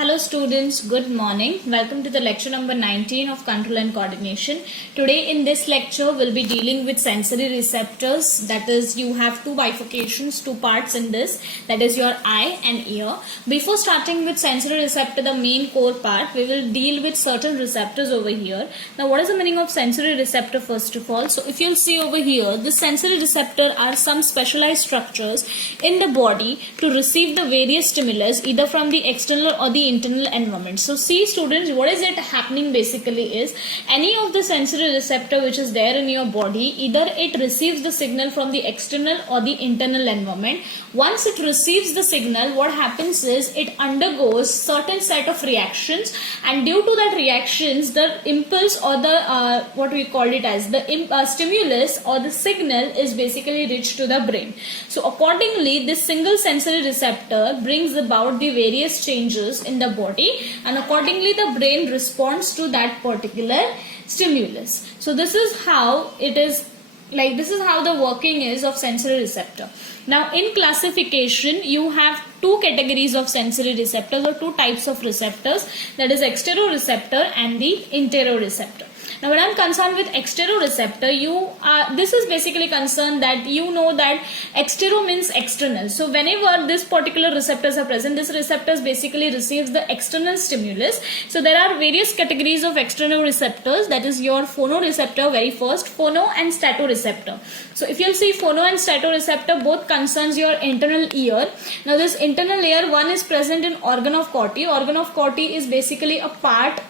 Hello students, good morning. Welcome to the lecture number 19 of control and coordination. Today in this lecture we'll be dealing with sensory receptors. That is, you have two bifurcations, two parts in this. That is your eye and ear. Before starting with sensory receptor, the main core part, we will deal with certain receptors over here. Now what is the meaning of sensory receptor first of all? So if you'll see over here, the sensory receptor are some specialized structures in the body to receive the various stimulus either from the external or the internal environment. So see students, what is it happening basically is any of the sensory receptor which is there in your body, either it receives the signal from the external or the internal environment. Once it receives the signal, what happens is it undergoes certain set of reactions, and due to that reactions, the impulse or the what we call it as the stimulus or the signal is basically reached to the brain. So accordingly, this single sensory receptor brings about the various changes in the body, and accordingly the brain responds to that particular stimulus. So this is how it is, like this is how the working is of sensory receptor. Now in classification, you have two categories of sensory receptors or two types of receptors, that is exteroreceptor and the interoreceptor. Now when I am concerned with exteroreceptor, this is basically concerned that you know that extero means external. So whenever this particular receptors are present, this receptors basically receives the external stimulus. So there are various categories of external receptors, that is your phonoreceptor very first, phono and statoreceptor. So if you'll see phono and statoreceptor, both concerns your internal ear. Now this internal ear, one is present in organ of Corti. Organ of Corti is basically a part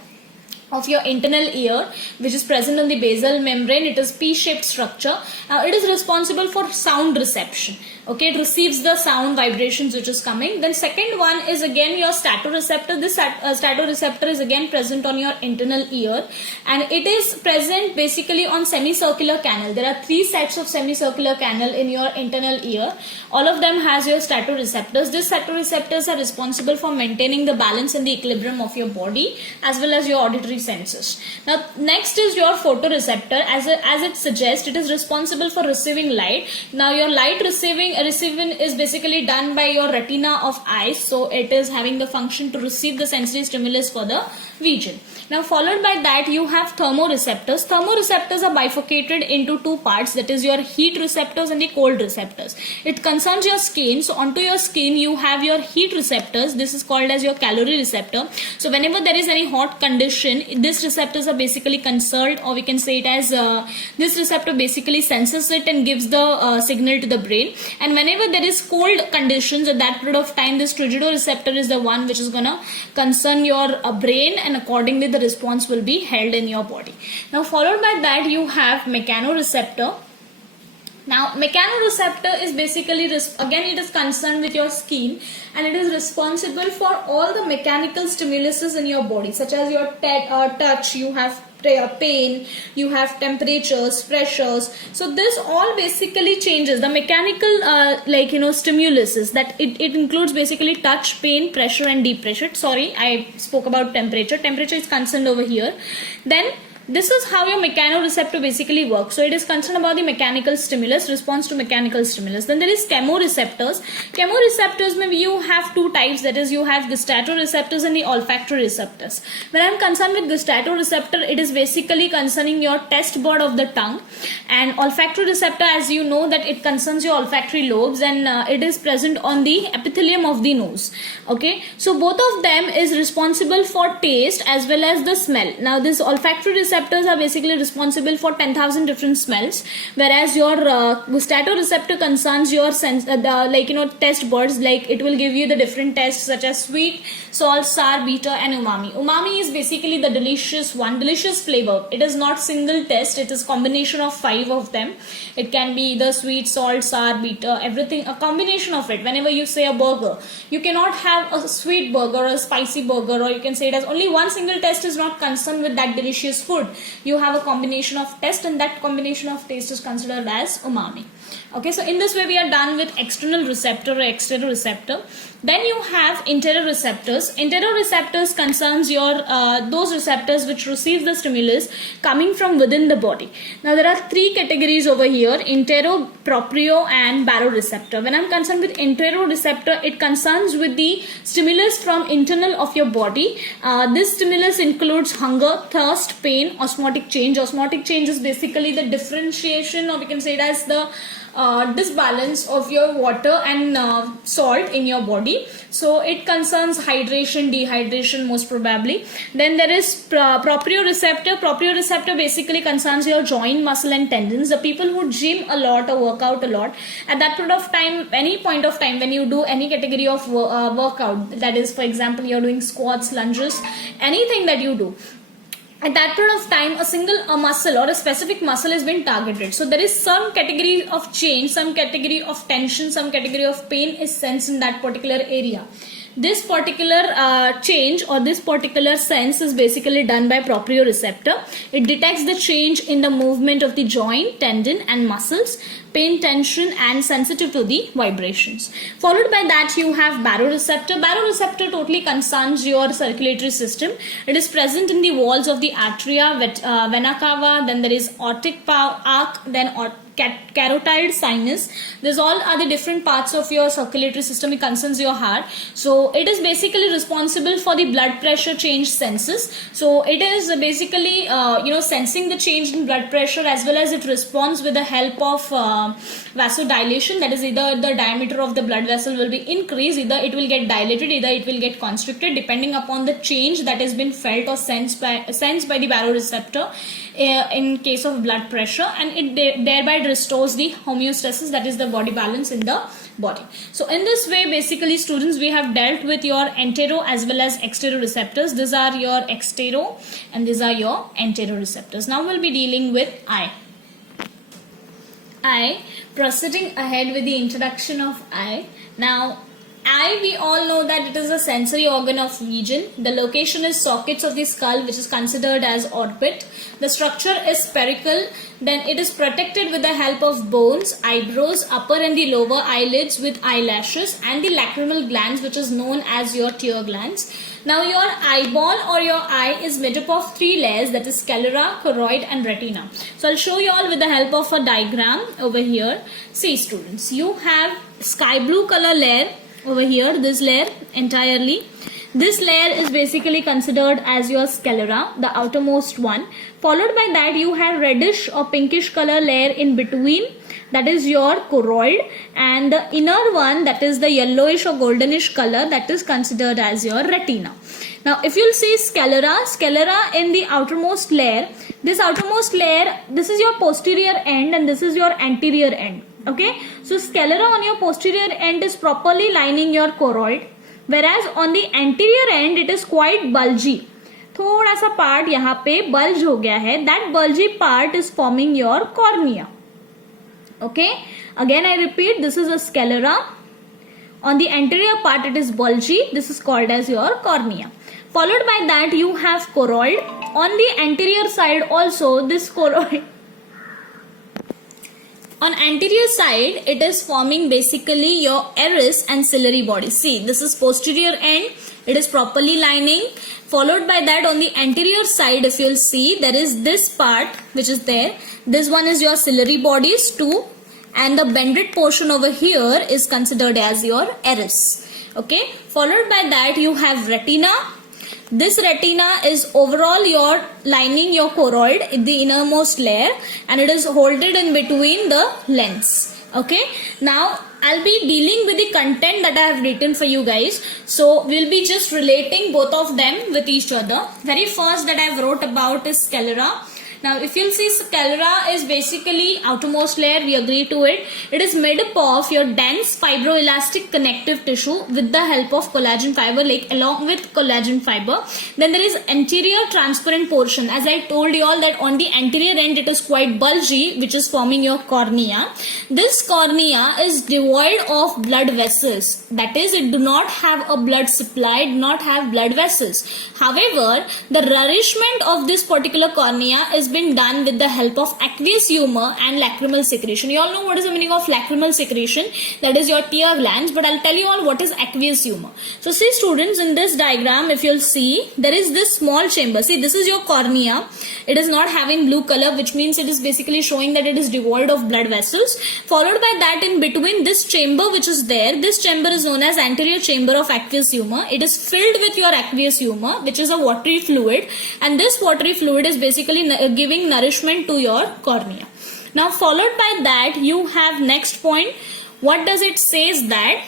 of your internal ear which is present on the basal membrane. It is P-shaped structure. It is responsible for sound reception. Okay, it receives the sound vibrations which is coming. Then second one is again your statoreceptor. This statoreceptor is again present on your internal ear, and it is present basically on semicircular canal. There are three sets of semicircular canal in your internal ear. All of them has your statoreceptors. These statoreceptors are responsible for maintaining the balance and the equilibrium of your body as well as your auditory senses. Now next is your photoreceptor. As it suggests, it is responsible for receiving light. Now your light receiving is basically done by your retina of eyes, so it is having the function to receive the sensory stimulus for the vision. Now followed by that, you have thermoreceptors. Thermoreceptors are bifurcated into two parts, that is your heat receptors and the cold receptors. It concerns your skin. So onto your skin you have your heat receptors. This is called as your calorie receptor. So whenever there is any hot condition, these receptors are basically concerned, or we can say it as this receptor basically senses it and gives the signal to the brain. And whenever there is cold conditions, at that period of time, this trigidoreceptor is the one which is gonna concern your brain, and accordingly the response will be held in your body. Now followed by that, you have mechanoreceptor. Now mechanoreceptor is basically, again it is concerned with your skin, and it is responsible for all the mechanical stimuluses in your body, such as your touch, you have pain, you have temperatures, pressures. So this all basically changes the mechanical stimuluses, that it includes basically touch, pain, pressure and deep pressure. Sorry, I spoke about temperature. Temperature is concerned over here. Then this is how your mechanoreceptor basically works. So it is concerned about the mechanical stimulus, response to mechanical stimulus. Then there is chemoreceptors. Chemoreceptors, maybe you have two types, that is you have gustatoreceptors and the olfactory receptors. When I am concerned with gustatoreceptor, it is basically concerning your taste bud of the tongue, and olfactory receptor, as you know, that it concerns your olfactory lobes, and it is present on the epithelium of the nose. Okay, so both of them is responsible for taste as well as the smell. Now this olfactory receptors are basically responsible for 10,000 different smells, whereas your gustatoreceptor concerns your taste buds, like it will give you the different tastes such as sweet, salt, sour, bitter and umami. Umami is basically the delicious flavor. It is not single taste, it is combination of 5 of them. It can be either sweet, salt, sour, bitter, everything, a combination of it. Whenever you say a burger, you cannot have a sweet burger or a spicy burger, or you can say it as only one single taste is not concerned with that delicious food. You have a combination of taste, and that combination of taste is considered as umami. Okay, so in this way we are done with external receptor or exteroreceptor. Then you have interoreceptors. Interoreceptors concerns your those receptors which receive the stimulus coming from within the body. Now there are three categories over here: intero, proprio, and baroreceptor. When I'm concerned with interoreceptor, it concerns with the stimulus from internal of your body. This stimulus includes hunger, thirst, pain, osmotic change. Osmotic change is basically the differentiation, or we can say it as the disbalance of your water and salt in your body. So it concerns hydration, dehydration most probably. Then there is proprioreceptor. Proprioreceptor basically concerns your joint, muscle and tendons. The people who gym a lot or work out a lot, at that point of time, any point of time when you do any category of workout, that is, for example, you're doing squats, lunges, anything that you do, at that period of time, a single muscle or a specific muscle has been targeted. So there is some category of change, some category of tension, some category of pain is sensed in that particular area. This particular change or this particular sense is basically done by proprioreceptor. It detects the change in the movement of the joint, tendon and muscles, pain, tension and sensitive to the vibrations. Followed by that you have baroreceptor. Baroreceptor totally concerns your circulatory system. It is present in the walls of the atria, vena cava, then there is aortic arc, then carotid sinus. These all are the different parts of your circulatory system. It concerns your heart. So it is basically responsible for the blood pressure change senses. So it is basically sensing the change in blood pressure, as well as it responds with the help of vasodilation. That is, either the diameter of the blood vessel will be increased, either it will get dilated, either it will get constricted, depending upon the change that has been felt or sensed by the baroreceptor in case of blood pressure, and it thereby restores the homeostasis, that is the body balance in the body. So in this way, basically students, we have dealt with your entero as well as exteroreceptors. These are your extero and these are your enteroreceptors. Now we'll be dealing with eye. Eye, proceeding ahead with the introduction of eye. Now eye, we all know that it is a sensory organ of vision. The location is sockets of the skull, which is considered as orbit. The structure is spherical. Then it is protected with the help of bones, eyebrows, upper and the lower eyelids with eyelashes, and the lacrimal glands, which is known as your tear glands. Now your eyeball or your eye is made up of three layers, that is sclera, choroid and retina. So I'll show you all with the help of a diagram over here. See students, you have sky blue color layer over here, this layer entirely. This layer is basically considered as your sclera, the outermost one. Followed by that you have reddish or pinkish color layer in between, that is your choroid, and the inner one, that is the yellowish or goldenish color, that is considered as your retina. Now if you'll see sclera in the outermost layer, this outermost layer, this is your posterior end and this is your anterior end. Okay, so sclera on your posterior end is properly lining your choroid, whereas on the anterior end it is quite bulgy. थोड़ा सा part यहाँ पे bulge हो गया है. That bulgy part is forming your cornea. Okay, again I repeat, this is a sclera. On the anterior part it is bulgy. This is called as your cornea. Followed by that you have choroid. On the anterior side also, this choroid, on anterior side it is forming basically your iris and ciliary body. See, this is posterior end, it is properly lining. Followed by that, on the anterior side, if you'll see, there is this part which is there. This one is your ciliary bodies too, and the bended portion over here is considered as your iris. Okay, followed by that you have retina. This retina is overall your lining your choroid in the innermost layer, and it is holded in between the lens. Okay, now I'll be dealing with the content that I have written for you guys. So we'll be just relating both of them with each other. Very first that I wrote about is sclera. Now if you'll see, sclera is basically outermost layer, we agree to it. It is made up of your dense fibroelastic connective tissue with the help of collagen fiber, like along with collagen fiber. Then there is anterior transparent portion. As I told you all that on the anterior end it is quite bulgy, which is forming your cornea. This cornea is devoid of blood vessels. That is, it do not have a blood supply, do not have blood vessels. However, the nourishment of this particular cornea is been done with the help of aqueous humor and lacrimal secretion. You all know what is the meaning of lacrimal secretion, that is your tear glands, but I'll tell you all what is aqueous humor. So see students, in this diagram, if you'll see, there is this small chamber. See, this is your cornea. It is not having blue color, which means it is basically showing that it is devoid of blood vessels. Followed by that, in between this chamber which is there, this chamber is known as anterior chamber of aqueous humor. It is filled with your aqueous humor, which is a watery fluid, and this watery fluid is basically giving nourishment to your cornea. Now followed by that, you have next point. What does it says? That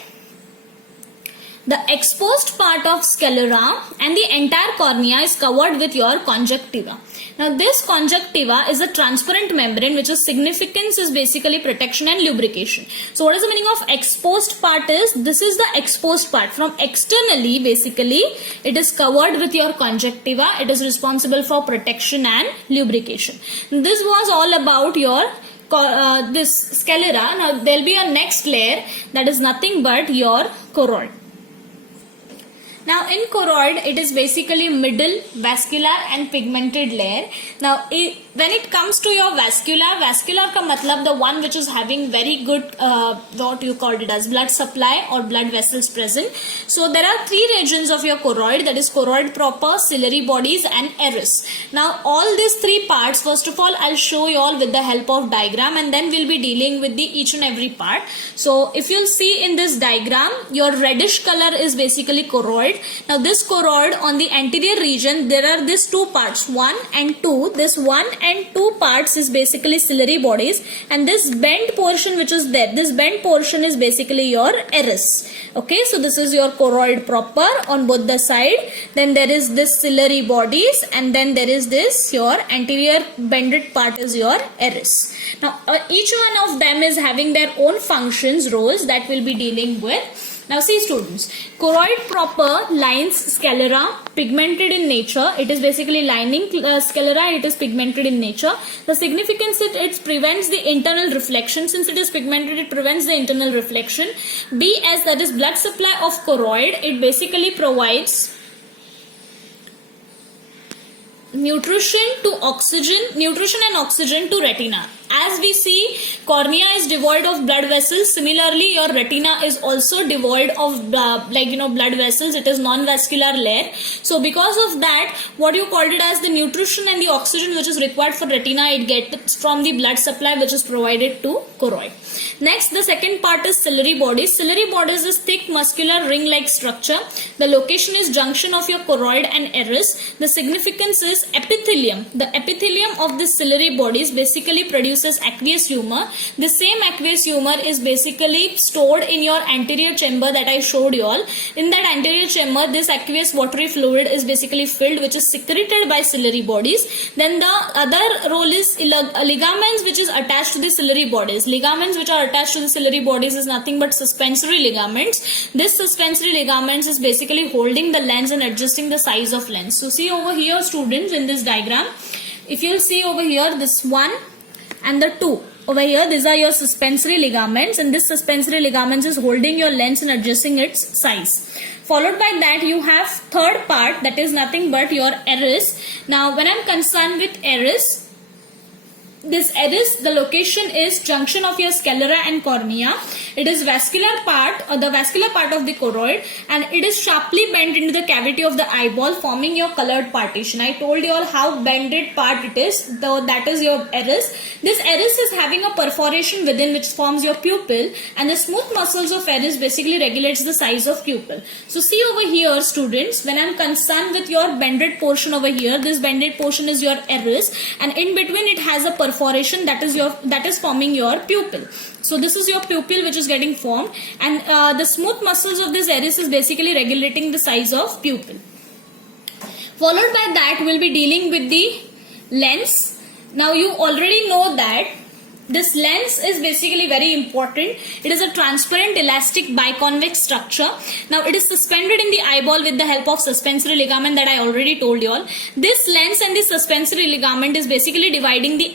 the exposed part of sclera and the entire cornea is covered with your conjunctiva. Now this conjunctiva is a transparent membrane, which is significance is basically protection and lubrication. So what is the meaning of exposed part is, this is the exposed part. From externally, basically it is covered with your conjunctiva. It is responsible for protection and lubrication. This was all about your this sclera. Now there will be a next layer, that is nothing but your choroid. Now in choroid, it is basically middle, vascular and pigmented layer. Now when it comes to your vascular ka matlab the one which is having very good what you called it as blood supply or blood vessels present. So there are three regions of your choroid, that is choroid proper, ciliary bodies and eris. Now all these three parts, first of all I'll show you all with the help of diagram, and then we'll be dealing with the each and every part. So if you'll see in this diagram, your reddish color is basically choroid. Now this choroid, on the anterior region, there are these two parts, 1 and 2. This 1 and 2 parts is basically ciliary bodies, and this bent portion which is there, this bent portion is basically your eris. Okay, so this is your choroid proper on both the side. Then there is this ciliary bodies, and then there is this your anterior bended part is your eris. Now each one of them is having their own functions, roles that we'll be dealing with. Now see students, choroid proper lines sclera, pigmented in nature. It is basically lining sclera, it is pigmented in nature. The significance it prevents the internal reflection. Since it is pigmented, it prevents the internal reflection. BS, that is blood supply of choroid, it basically provides nutrition and oxygen to retina. As we see, cornea is devoid of blood vessels. Similarly, your retina is also devoid of blood vessels. It is non-vascular layer. So because of that, what you called it as the nutrition and the oxygen which is required for retina, it gets from the blood supply which is provided to choroid. Next, the second part is ciliary bodies. Ciliary bodies is thick muscular ring-like structure. The location is junction of your choroid and eris. The significance is epithelium. The epithelium of the ciliary bodies basically produces aqueous humor. The same aqueous humor is basically stored in your anterior chamber that I showed you all. In that anterior chamber, this aqueous watery fluid is basically filled, which is secreted by ciliary bodies. Then the other role is ligaments, which is attached to the ciliary bodies. Ligaments which are attached to the ciliary bodies is nothing but suspensory ligaments. This suspensory ligaments is basically holding the lens and adjusting the size of lens. So see over here students, in this diagram, if you'll see over here, this 1 and the 2 over here, these are your suspensory ligaments, and this suspensory ligaments is holding your lens and adjusting its size. Followed by that, you have third part, that is nothing but your eris. Now when I'm concerned with eris, this eris, the location is junction of your sclera and cornea. It is vascular part, or the vascular part of the choroid, and it is sharply bent into the cavity of the eyeball, forming your colored partition. I told you all how bended part it is, though that is your eris. This eris is having a perforation within which forms your pupil, and the smooth muscles of eris basically regulates the size of pupil. So see over here students, when I'm concerned with your bended portion over here, this bended portion is your eris, and in between it has a perforation that is forming your pupil. So this is your pupil which is getting formed, and the smooth muscles of this eris is basically regulating the size of pupil. Followed by that, we'll be dealing with the lens. Now you already know that This lens is basically very important. It is a transparent elastic biconvex structure. Now it is suspended in the eyeball with the help of suspensory ligament that I already told you all. This lens and the suspensory ligament is basically dividing the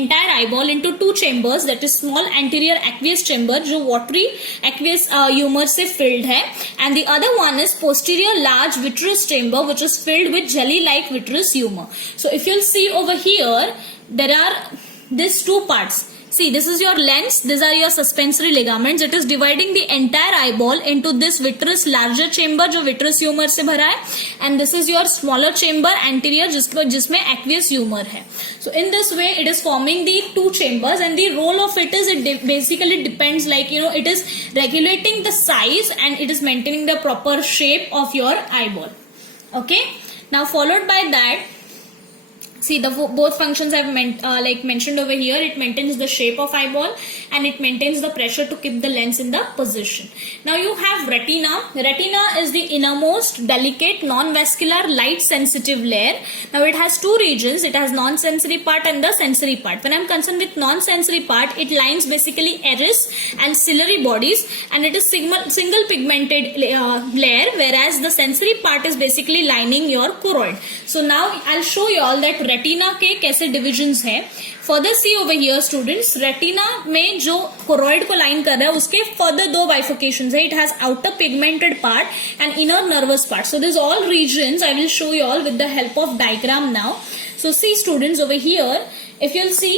entire eyeball into two chambers, that is small anterior aqueous chamber जो watery aqueous humor से filled है, and the other one is posterior large vitreous chamber which is filled with jelly like vitreous humor. So if you'll see over here, there are these two parts. See, this is your lens, these are your suspensory ligaments. It is dividing the entire eyeball into this vitreous larger chamber जो vitreous humor से भरा है, and this is your smaller chamber anterior जिसमें aqueous humor है. So in this way it is forming the two chambers, and the role of it is basically depends, like it is regulating the size and it is maintaining the proper shape of your eyeball. Okay, now followed by that, see the both functions I've mentioned over here. It maintains the shape of eyeball and it maintains the pressure to keep the lens in the position. Now you have retina. Retina is the innermost, delicate, non-vascular, light-sensitive layer. Now it has two regions. It has non-sensory part and the sensory part. When I'm concerned with non-sensory part, it lines basically iris and ciliary bodies, and it is single pigmented layer, whereas the sensory part is basically lining your choroid. So now I'll show you all that retina के कैसे divisions है. Further see over here students, retina में जो choroid को line कर रहा है उसके फर्दर दो बाइफोकेशंस है. It has outer pigmented part and inner nervous part. So this all regions I will show you all with the help of diagram now. So see students over here, if you'll see,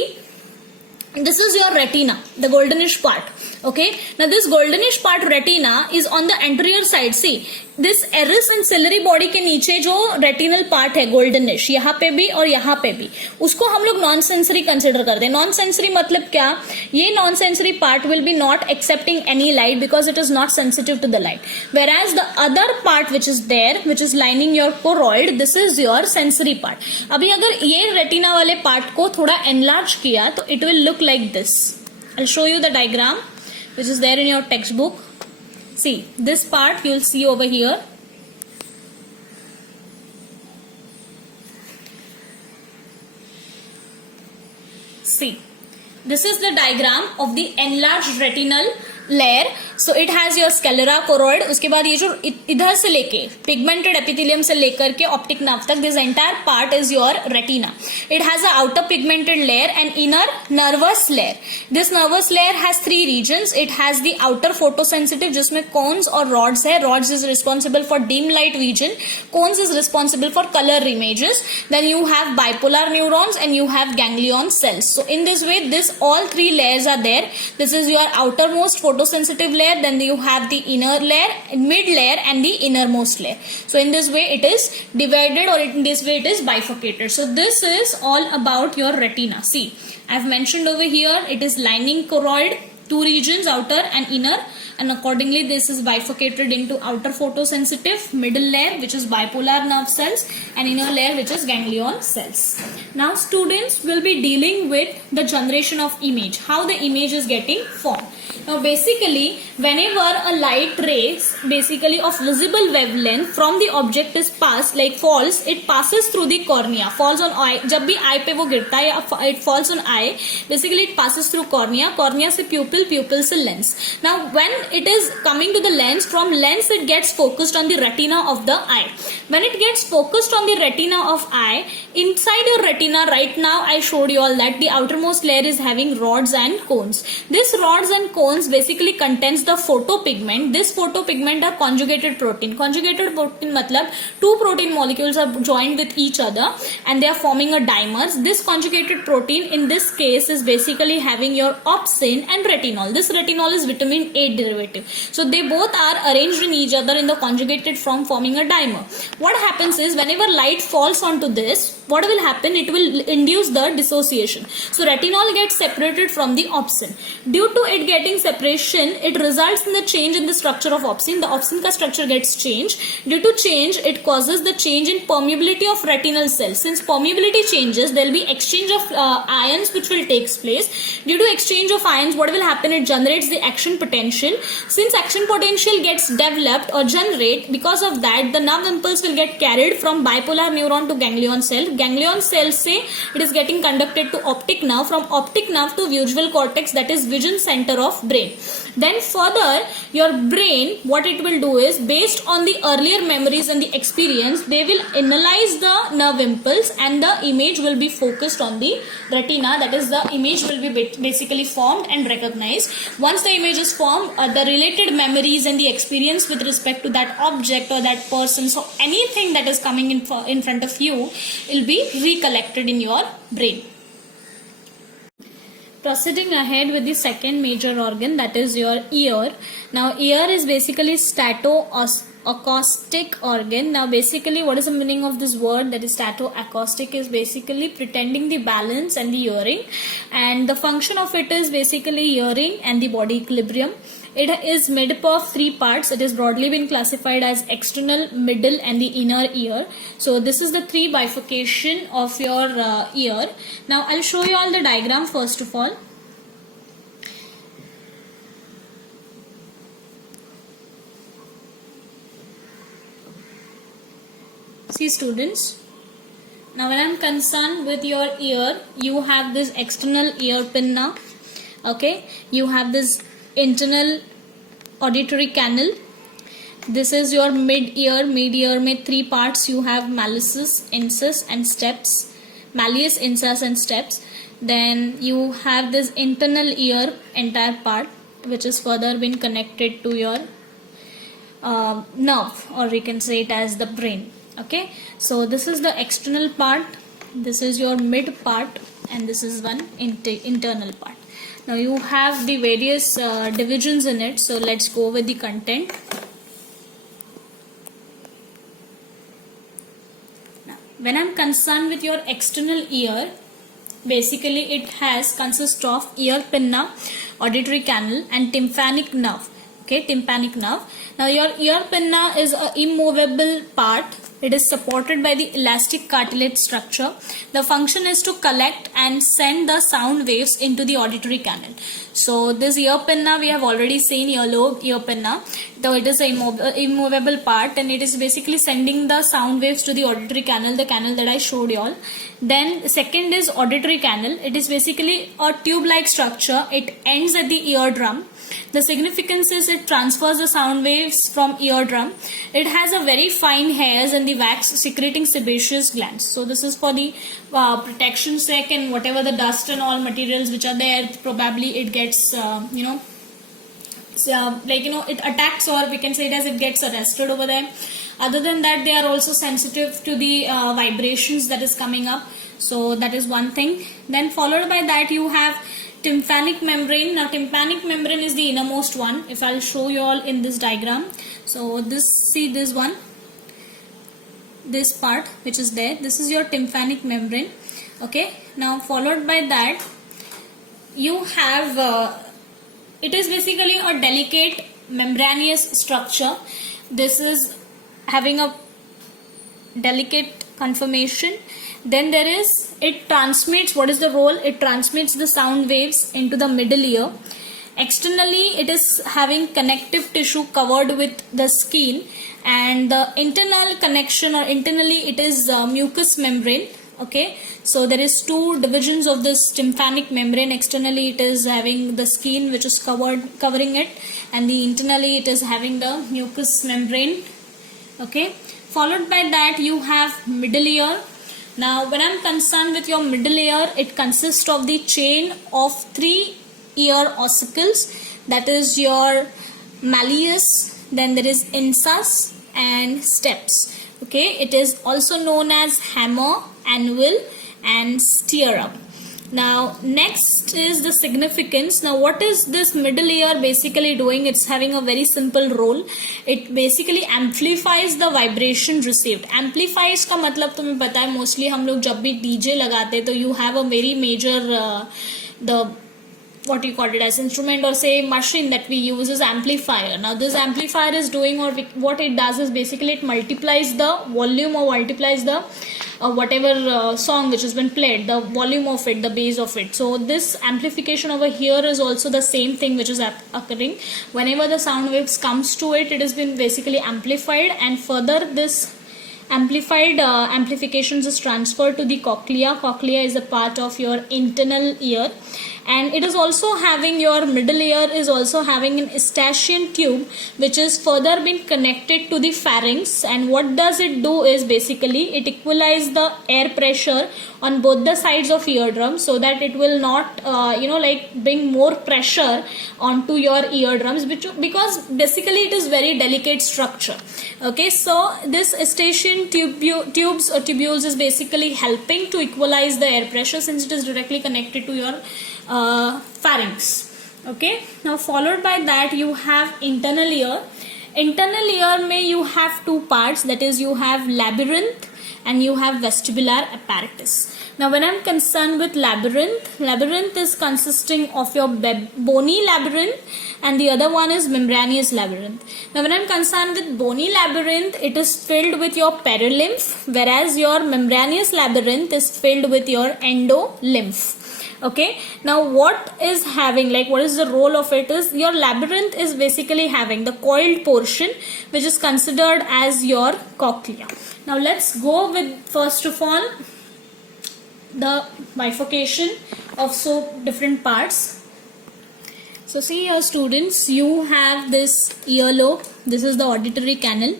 this is your retina, the goldenish part. Okay, now this goldenish part retina is on the anterior side. See, this iris and ciliary body के नीचे जो retinal part है goldenish, यहाँ पे भी और यहाँ पे भी, उसको हम लोग नॉन सेंसरी कंसिडर करते हैं. नॉन सेंसरी मतलब क्या? ये non sensory part will be not accepting any light because it is not sensitive to the light, whereas the other part which is there, which is lining your choroid, this is your sensory part. अभी अगर ये retina वाले part को थोड़ा enlarge किया तो it will look like this. I'll show you the diagram which is there in your textbook. See, this part you will see over here. See, this is the diagram of the enlarged retinal layer. So it has your sclera, choroid. उसके बाद ये जो इधर से लेके pigmented epithelium से लेकर के optic nerve तक, this entire part is your retina. It has a outer pigmented layer and inner nervous layer. This nervous layer has three regions. It has the outer photosensitive जिसमें cones और rods है. Rods is responsible for dim light vision. Cones is responsible for color images. Then you have bipolar neurons and you have ganglion cells. So in this way, this all three layers are there. This is your outermost photosensitive layer. Then you have the inner layer, mid layer and the innermost layer. So in this way it is divided, or in this way it is bifurcated. So this is all about your retina. See, I've mentioned over here it is lining choroid, two regions, outer and inner, and accordingly this is bifurcated into outer photosensitive, middle layer which is bipolar nerve cells, and inner layer which is ganglion cells. Now students will be dealing with the generation of image, how the image is getting formed. Now basically whenever a light rays basically of visible wavelength from the object is passed, like falls, it passes through the cornea, falls on eye. जब भी eye पे वो गिरता है, it falls on eye, basically it passes through cornea, cornea से pupil, pupil से lens. Now when it is coming to the lens, from lens it gets focused on the retina of the eye. When it gets focused on the retina of eye, inside your retina right now I showed you all that the outermost layer is having rods and cones. This rods and cones basically contains the photopigment. This photopigment are conjugated protein. Conjugated protein matlab two protein molecules are joined with each other and they are forming a dimers. This conjugated protein in this case is basically having your opsin and retinol. This retinol is vitamin A derivative. So they both are arranged in each other in the conjugated form, forming a dimer. What happens is whenever light falls onto this, what will happen? It will induce the dissociation. So retinol gets separated from the opsin. Due to it getting getting separation, it results in the change in the structure of opsin. The opsin ka structure gets changed. Due to change, it causes the change in permeability of retinal cells. Since permeability changes, there will be exchange of ions which will take place. Due to exchange of ions, what will happen? It generates the action potential. Since action potential gets developed or generate, because of that, the nerve impulse will get carried from bipolar neuron to ganglion cell. Ganglion cell say it is getting conducted to optic nerve, from optic nerve to visual cortex, that is vision center of brain. Then further, your brain, what it will do is, based on the earlier memories and the experience, they will analyze the nerve impulse and the image will be focused on the retina. That is, the image will be basically formed and recognized. Once the image is formed, the related memories and the experience with respect to that object or that person, so anything that is coming in front of you will be recollected in your brain. Proceeding ahead with the second major organ, that is your ear. Now ear is basically statoacoustic organ. Now basically what is the meaning of this word? That is statoacoustic is basically pretending the balance and the hearing, and the function of it is basically hearing and the body equilibrium. It is made up of three parts. It is broadly been classified as external, middle and the inner ear. So this is the three bifurcation of your ear. Now I'll show you all the diagram first of all. See students, now when I'm concerned with your ear, you have this external ear pinna, okay, you have this internal auditory canal, this is your mid-ear. Mid-ear में three parts you have: malleus, insus and steps. Malleus, insus and steps. Then you have this internal ear entire part, which is further been connected to your nerve, or we can say it as the brain. Okay, so this is the external part, this is your mid part, and this is one internal part. Now you have the various divisions in it, so let's go with the content. Now, when I'm concerned with your external ear, basically it consists of ear pinna, auditory canal and tympanic nerve. Okay, tympanic nerve. Now your ear pinna is a immovable part. It is supported by the elastic cartilage structure. The function is to collect and send the sound waves into the auditory canal. So this ear pinna we have already seen, earlobe, ear pinna. Though it is an immovable part, and it is basically sending the sound waves to the auditory canal, the canal that I showed you all. Then second is auditory canal. It is basically a tube-like structure. It ends at the eardrum. The significance is it transfers the sound waves from eardrum. It has a very fine hairs and the wax secreting sebaceous glands. So this is for the protection sake, and whatever the dust and all materials which are there, probably it gets it attacks, or we can say it as it gets arrested over there. Other than that, they are also sensitive to the vibrations that is coming up. So that is one thing. Then followed by that you have tympanic membrane. Now tympanic membrane is the innermost one. If I'll show you all in this diagram. So see this one, this part which is there, this is your tympanic membrane. Okay, now followed by that you have it is basically a delicate membranous structure. This is having a delicate conformation. Then there is, it transmits, what is the role? It transmits the sound waves into the middle ear. Externally it is having connective tissue covered with the skin, and the internal connection, or internally it is mucous membrane. Okay, so there is two divisions of this tympanic membrane. Externally it is having the skin which is covering it, and the internally it is having the mucous membrane. Okay, followed by that you have middle ear. Now when I'm concerned with your middle ear, it consists of the chain of three ear ossicles, that is your malleus, then there is insus and steps. Okay, it is also known as hammer, anvil and stirrup. Now next is the significance. Now what is this middle ear basically doing? It's having a very simple role. It basically amplifies the vibration received. Amplifies का मतलब तुम्हें पता है, mostly हम लोग जब भी DJ लगाते तो you have a very major the what you call it as instrument or say machine that we use is amplifier. Now this amplifier is doing, or what it does is basically it multiplies the volume or multiplies the whatever song which has been played, the volume of it, the bass of it. So this amplification over here is also the same thing which is occurring. Whenever the sound waves comes to it, it has been basically amplified, and further this amplified amplifications is transferred to the cochlea. Cochlea is a part of your internal ear, and it is also having, your middle ear is also having an eustachian tube which is further been connected to the pharynx. And what does it do is basically it equalizes the air pressure on both the sides of eardrum, so that it will not bring more pressure onto your eardrums, because basically it is very delicate structure. Okay, so this eustachian tubes or tubules is basically helping to equalize the air pressure, since it is directly connected to your pharynx. Okay, now followed by that you have internal ear. Internal ear may you have two parts, that is you have labyrinth and you have vestibular apparatus. Now when I'm concerned with labyrinth is consisting of your bony labyrinth, and the other one is membranous labyrinth. Now when I'm concerned with bony labyrinth, it is filled with your perilymph, whereas your membranous labyrinth is filled with your endolymph. Okay, now what is having, what is the role of it is, your labyrinth is basically having the coiled portion which is considered as your cochlea. Now let's go with first of all the bifurcation of so different parts. So see here students, you have this earlobe, this is the auditory canal,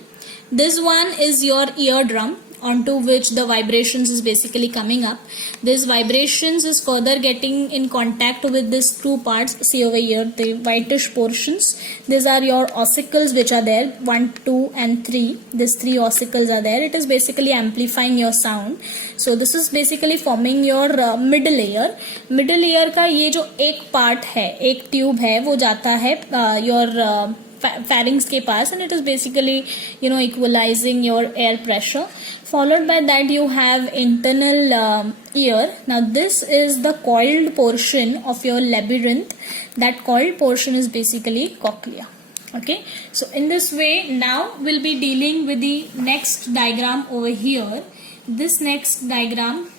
this one is your eardrum onto which the vibrations is basically coming up. This vibrations is further getting in contact with these two parts. See over here, the whitish portions, these are your ossicles which are there, 1, 2 and 3. These 3 ossicles are there. It is basically amplifying your sound. So this is basically forming your middle ear. Middle ear का ये जो एक part है, एक tube है, वो जाता है your pharynx के पास, and it is basically equalizing your air pressure. Followed by that you have internal ear. Now this is the coiled portion of your labyrinth. That coiled portion is basically cochlea. Okay, so in this way now we'll be dealing with the next diagram over here. This next diagram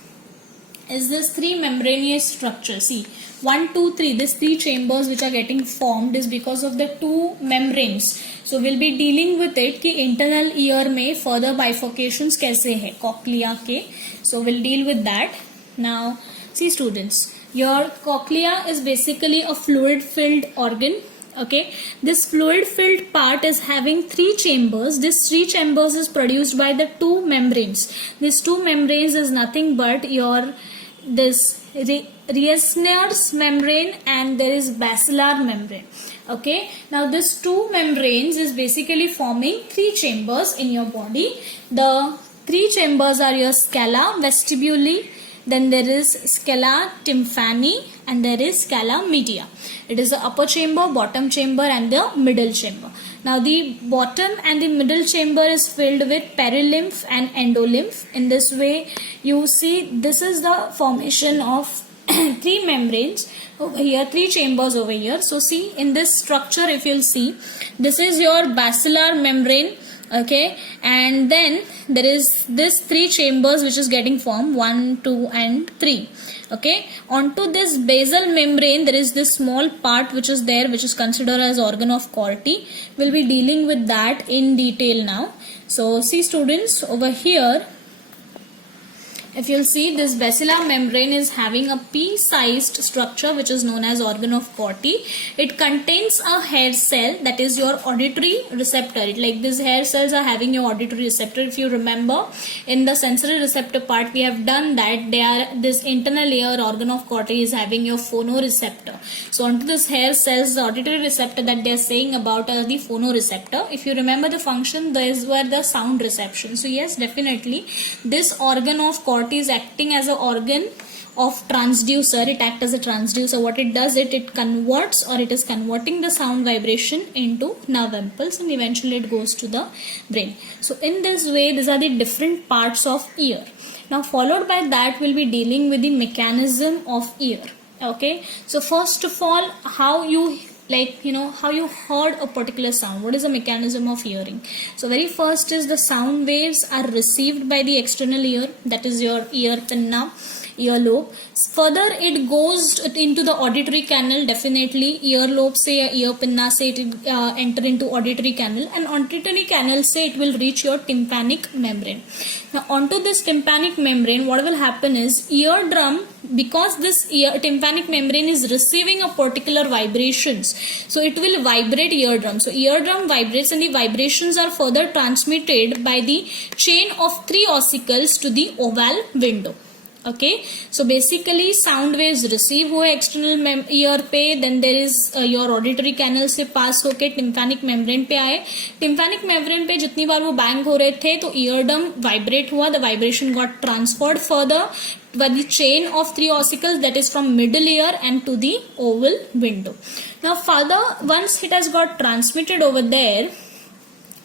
is this 3 membranous structure. See, 1, 2, 3, these 3 chambers which are getting formed is because of the 2 membranes. So we'll be dealing with it कि internal ear में further bifurcations कैसे है cochlea के. So we'll deal with that. Now see students, your cochlea is basically a fluid filled organ. Okay, this fluid filled part is having 3 chambers. This 3 chambers is produced by the 2 membranes. These 2 membranes is nothing but your this Reissner's membrane and there is basilar membrane. Okay, now this 2 membranes is basically forming 3 chambers in your body. The 3 chambers are your scala vestibuli, then there is scala tympani, and there is scala media. It is the upper chamber, bottom chamber and the middle chamber. Now the bottom and the middle chamber is filled with perilymph and endolymph. In this way you see this is the formation of 3 membranes over here, 3 chambers over here. So see in this structure, if you'll see, this is your basilar membrane. Okay, and then there is this 3 chambers which is getting formed, 1, 2 and 3. Okay, onto this basal membrane there is this small part which is there, which is considered as organ of Corti. We'll be dealing with that in detail now. So see students, over here if you'll see, this basilar membrane is having a pea-sized structure which is known as organ of Corti. It contains a hair cell, that is your auditory receptor. Like these hair cells are having your auditory receptor. If you remember in the sensory receptor part we have done that this internal ear organ of Corti is having your phonoreceptor. So onto this hair cells, the auditory receptor that they are saying about are the phonoreceptor. If you remember the function, these were the sound reception. So yes, definitely this organ of Corti is acting as an organ of transducer. It acts as a transducer. What it does, it converts, or it is converting the sound vibration into nerve impulse, and eventually it goes to the brain. So in this way, these are the different parts of ear. Now followed by that we'll be dealing with the mechanism of ear. Okay, so first of all, how you how you heard a particular sound. What is the mechanism of hearing? So very first is the sound waves are received by the external ear, that is your ear pinna, earlobe. Further it goes into the auditory canal. Definitely earlobe say, ear pinna say, it enter into auditory canal, and auditory canal say it will reach your tympanic membrane. Now onto this tympanic membrane, what will happen is eardrum, because this tympanic membrane is receiving a particular vibrations, so it will vibrate eardrum. So eardrum vibrates, and the vibrations are further transmitted by the chain of 3 ossicles to the oval window. Okay, so basically sound waves receive हुए external ear पे, then there is your auditory canal से pass होके tympanic membrane पे आए. Tympanic membrane पे जितनी बार वो bang हो रहे थे तो eardrum vibrate हुआ, the vibration got transferred further by the chain of 3 ossicles, that is from middle ear and to the oval window. Now further, once it has got transmitted over there,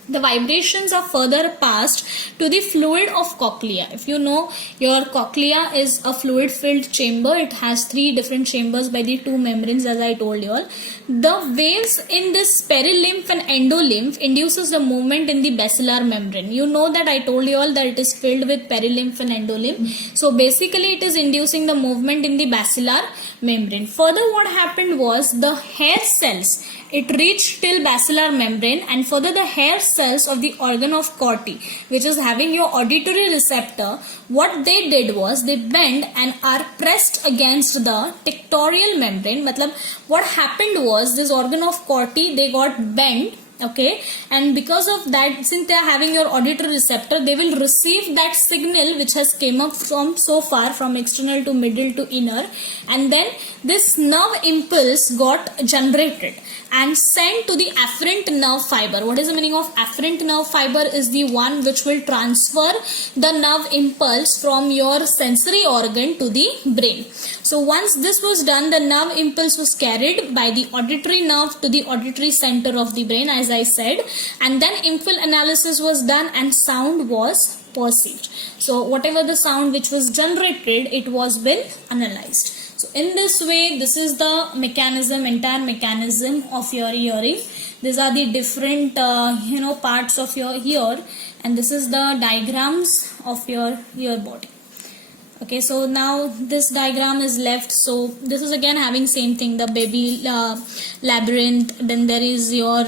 the vibrations are further passed to the fluid of cochlea. If you know, your cochlea is a fluid filled chamber. It has 3 different chambers by the 2 membranes, as I told you all. The waves in this perilymph and endolymph induces the movement in the basilar membrane. You know that I told you all that it is filled with perilymph and endolymph. So basically it is inducing the movement in the basilar membrane. Further, what happened was the hair cells, it reached till basilar membrane, and further the hair cells of the organ of Corti, which is having your auditory receptor, what they did was they bend and are pressed against the tectorial membrane. Matlab, what happened was this organ of Corti, they got bent. Okay, and because of that, since they are having your auditory receptor, they will receive that signal which has came up from so far from external to middle to inner, and then this nerve impulse got generated and sent to the afferent nerve fiber. What is the meaning of afferent nerve fiber? Is the one which will transfer the nerve impulse from your sensory organ to the brain. So once this was done, the nerve impulse was carried by the auditory nerve to the auditory center of the brain, as I said, and then impulse analysis was done and sound was perceived. So whatever the sound which was generated, it was been analyzed. So in this way, this is the mechanism, entire mechanism of your hearing. These are the different parts of your ear, and this is the diagrams of your ear body. Okay, so now this diagram is left. So this is again having same thing, the baby labyrinth. Then there is your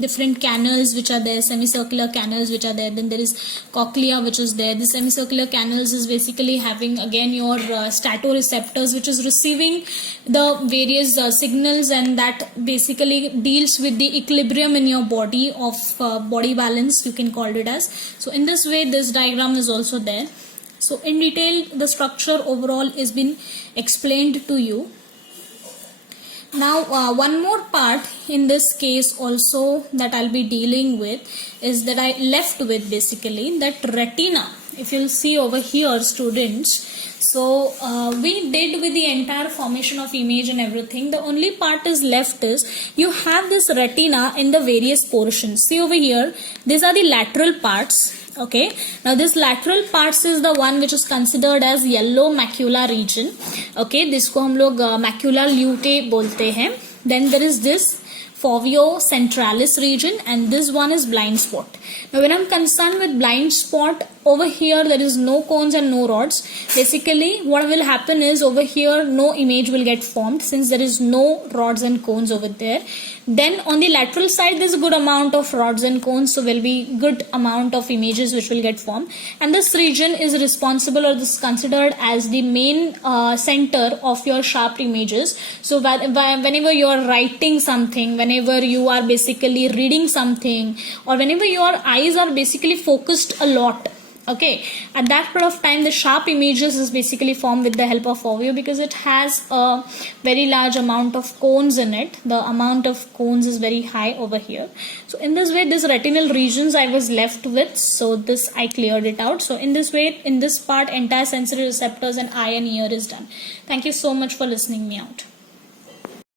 different canals which are there, semicircular canals which are there. Then there is cochlea which is there. The semicircular canals is basically having again your statoreceptors, which is receiving the various signals, and that basically deals with the equilibrium in your body of body balance, you can call it as. So in this way, this diagram is also there. So in detail, the structure overall is been explained to you. Now one more part in this case also that I'll be dealing with is that I left with basically that retina. If you'll see over here, students, so we did with the entire formation of image and everything. The only part is left is you have this retina in the various portions. See over here, these are the lateral parts. Okay, now this lateral parts is the one which is considered as yellow macula region. Okay, this को हम लोग macula lutea बोलते हैं. Then there is this foveo centralis region, and this one is blind spot. Now when I'm concerned with blind spot, over here there is no cones and no rods. Basically what will happen is over here no image will get formed since there is no rods and cones over there. Then on the lateral side there's a good amount of rods and cones, so will be good amount of images which will get formed. And this region is responsible, or this is considered as the main center of your sharp images. So whenever you are writing something, whenever you are basically reading something, or whenever your eyes are basically focused a lot, okay, at that point of time the sharp images is basically formed with the help of foveo, because it has a very large amount of cones in it. The amount of cones is very high over here. So in this way, this retinal regions I was left with, so this I cleared it out. So in this way, in this part, entire sensory receptors and eye and ear is done. Thank you so much for listening me out.